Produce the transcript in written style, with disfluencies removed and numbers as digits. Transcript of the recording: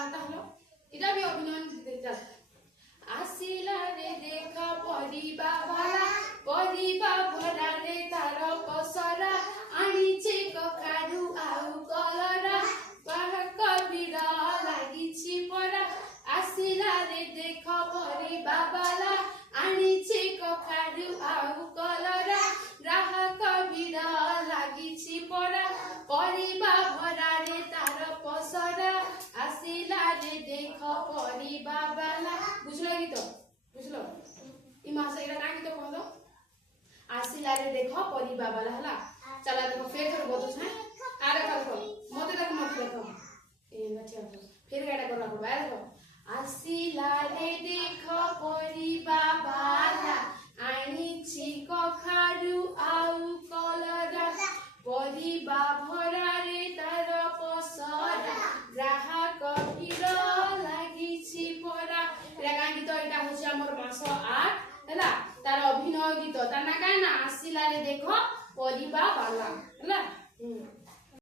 হলো এটা भी অভিনয় দিতে আসিলা রে দেখা পরিবা ভালা পরিবা ভরা রে তার পসরা আনিছে কখারু আউ কলরা বাহক বিড়া লাগিছি পরা আসিলা রে দেখা পরিবা ভালা আনিছে কখারু আউ কলরা গ্রাহক বিড়া লাগিছি পরা পরিবা ভরা রে তার পসরা আসিলা রে দেখ পরিবা বালা বুঝলো কি তো বুঝলো ই মাস এটা কাই কি তো কহ দো আসিলা রে দেখ পরিবা বালা হলা চলা দেখো ফের করে বলছ হ্যাঁ আরে দেখো মতে দেখো এ বাচ্চা ফের গাড়া করা করবা দেখো আসিলা রে দেখ পরিবা বালা আনিছি কখারু আউ কলরা পরিবা ভরা রে তার পসরা গ্রাহক ভিড় লাগিছি পরা এটা গান গীত এটা হচ্ছে আমার মাস 8 হেলা তার অভিনয় গীত তার না গায় না আসিলা রে দেখো পরিবা বালা হেলা